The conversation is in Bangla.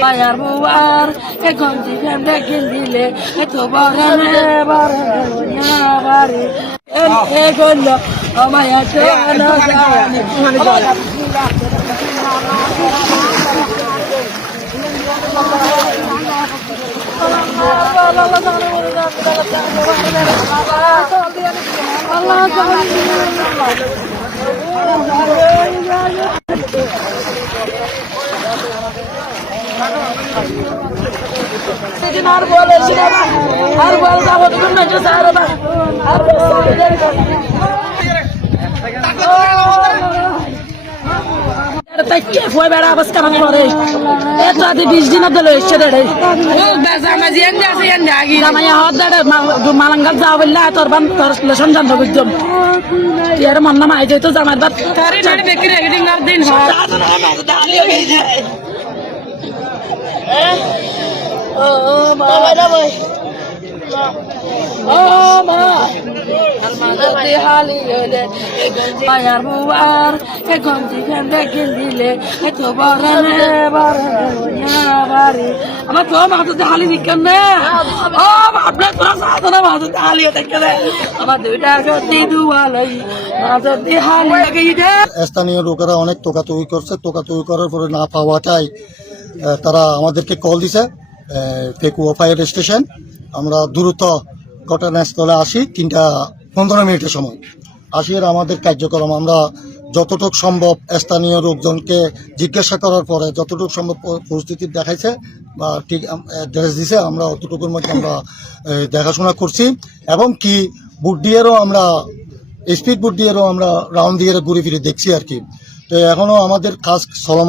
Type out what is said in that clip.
Bayar buar, konti kende gindile, to barane barane bari. Gondo, amaya chana jani. Ar bol যাব তুমি না সারা না আর তাকে foi বেড়া বস কাম করে এটা দি 20 দিন ধরে এসে রে ও বাজা মাজি এন্ড আছে এন্ড আগি না ইয়া হদাড় মালাঙ্গা যাওলা তোর বান তোর লসন জান বুঝম ইয়ার মন না মাই যাইতো জামার বাত কারে নাড়ি বেকি রেডিং আর দিন Bayar buar, konti kende gindile, to barane barane bari. Ama to mahtu hali dikkanne. Apne tora sadana mahtu hali dikkanne. Ama duita joti dualai, mahtu hali lagai. স্থানীয় লোকেরা অনেক তোকাতুকি করছে, তোকাতুকি করার পরে না পাওয়াটাই তারা আমাদেরকে কল দিছে ফেকুয়া ফায়ার স্টেশন। আমরা দ্রুত ঘটনাস্থলে আসি 3:15 মিনিটের সময় আসি। আর আমাদের কার্যক্রম আমরা যতটুকু সম্ভব স্থানীয় লোকজনকে জিজ্ঞাসা করার পরে যতটুকু সম্ভব পরিস্থিতি দেখাইছে বা ঠিক অ্যাড্রেস দিছে, আমরা অতটুকুর মধ্যে আমরা দেখাশোনা করছি এবং কি বুট দিয়েও আমরা স্পিড বুট দিয়েও আমরা রাউন্ড দিয়ে ঘুরে ফিরে দেখছি আর কি। তো এখনও আমাদের কাজ চলমান।